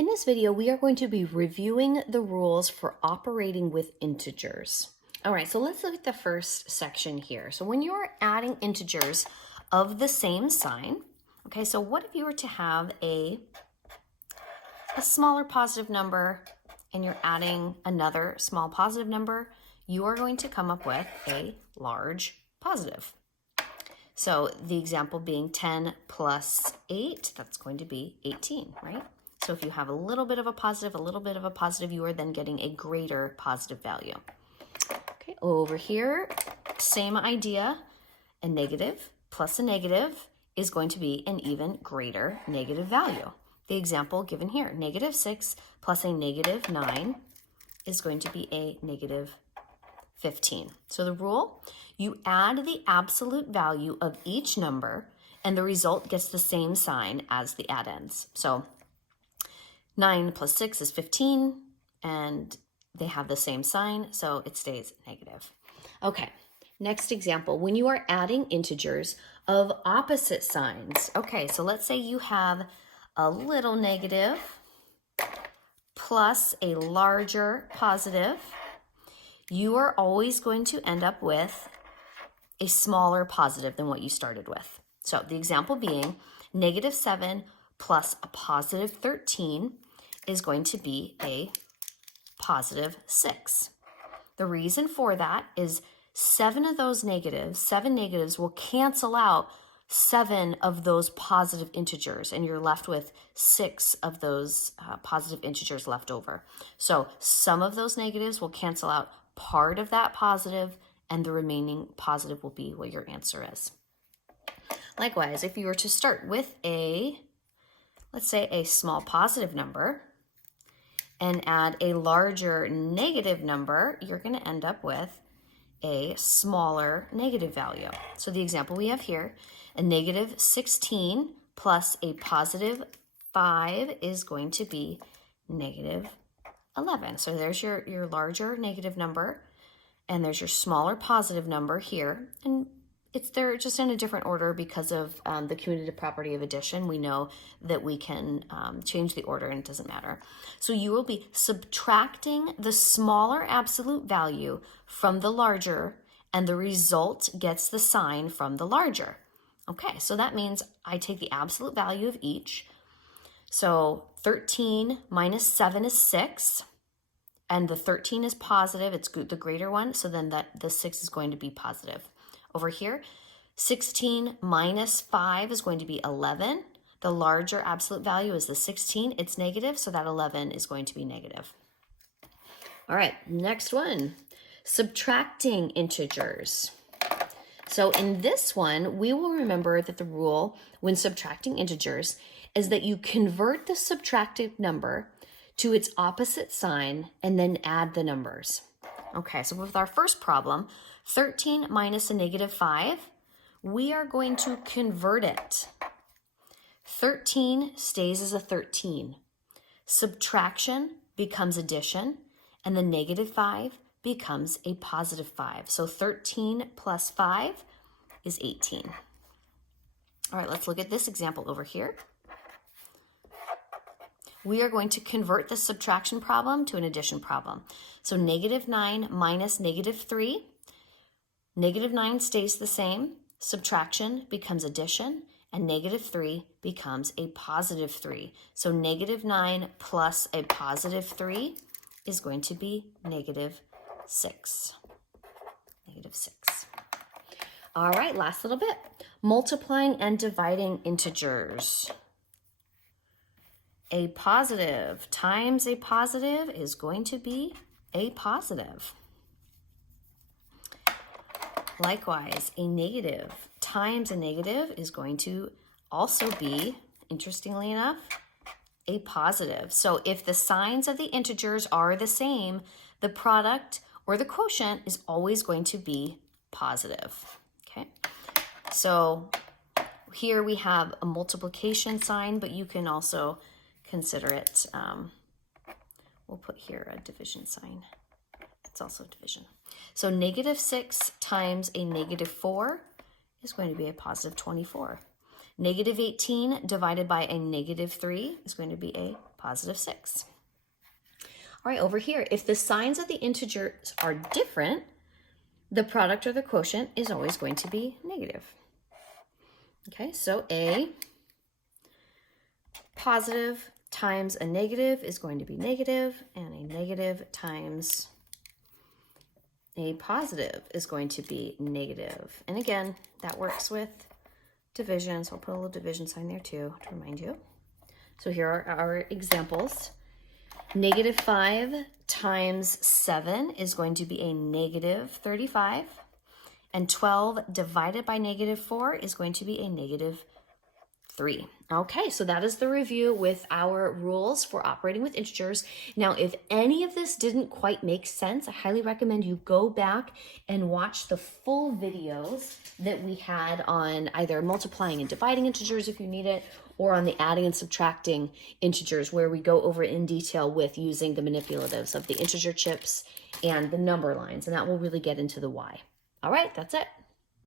In this video, we are going to be reviewing the rules for operating with integers. All right, so let's look at the first section here. So when you're adding integers of the same sign, okay, so what if you were to have a smaller positive number and you're adding another small positive number? You are going to come up with a large positive. So the example being 10 plus 8, that's going to be 18, right? So if you have a little bit of a positive, you are then getting a greater positive value. Okay, over here, same idea, a negative plus a negative is going to be an even greater negative value. The example given here, negative 6 plus a negative 9 is going to be a negative 15. So the rule, you add the absolute value of each number and the result gets the same sign as the addends. So 9 plus 6 is 15 and they have the same sign, so it stays negative. Okay, next example, when you are adding integers of opposite signs. Okay, so let's say you have a little negative plus a larger positive. You are always going to end up with a smaller positive than what you started with. So the example being negative 7 plus a positive 13 is going to be a positive 6. The reason for that is 7 negatives will cancel out 7 of those positive integers, and you're left with 6 of those positive integers left over. So some of those negatives will cancel out part of that positive, and the remaining positive will be what your answer is. Likewise, if you were to start with let's say a small positive number and add a larger negative number, you're going to end up with a smaller negative value. So the example we have here, a negative 16 plus a positive 5 is going to be negative 11. So there's your larger negative number, and there's your smaller positive number here, and they're just in a different order because of the commutative property of addition. We know that we can change the order and it doesn't matter. So you will be subtracting the smaller absolute value from the larger, and the result gets the sign from the larger. Okay, so that means I take the absolute value of each. So 13 minus 7 is 6. And the 13 is positive, it's the greater one, so then the 6 is going to be positive. Over here, 16 minus 5 is going to be 11. The larger absolute value is the 16, it's negative, so that 11 is going to be negative. All right, next one, subtracting integers. So in this one, we will remember that the rule when subtracting integers is that you convert the subtracted number to its opposite sign and then add the numbers. Okay, so with our first problem, 13 minus a negative 5, we are going to convert it. 13 stays as a 13. Subtraction becomes addition, and the negative 5 becomes a positive 5. So 13 plus 5 is 18. All right, let's look at this example over here. We are going to convert the subtraction problem to an addition problem. So negative 9 minus negative 3. Negative 9 stays the same. Subtraction becomes addition, and negative 3 becomes a positive 3. So negative 9 plus a positive 3 is going to be negative 6. Negative 6. All right, last little bit. Multiplying and dividing integers. A positive times a positive is going to be a positive. Likewise, a negative times a negative is going to also be, interestingly enough, a positive. So if the signs of the integers are the same, the product or the quotient is always going to be positive. Okay, so here we have a multiplication sign, but you can also consider it, we'll put here a division sign. It's also division. So negative 6 times a negative 4 is going to be a positive 24. Negative 18 divided by a negative 3 is going to be a positive 6. All right, over here, if the signs of the integers are different, the product or the quotient is always going to be negative. Okay, so a positive times a negative is going to be negative, and a negative times a positive is going to be negative. And again, that works with division, so I'll put a little division sign there too to remind you. So here are our examples. Negative 5 times 7 is going to be a negative 35, and 12 divided by negative 4 is going to be a negative 3. Okay, so that is the review with our rules for operating with integers. Now, if any of this didn't quite make sense, I highly recommend you go back and watch the full videos that we had on either multiplying and dividing integers if you need it, or on the adding and subtracting integers, where we go over in detail with using the manipulatives of the integer chips and the number lines, and that will really get into the why. All right, that's it.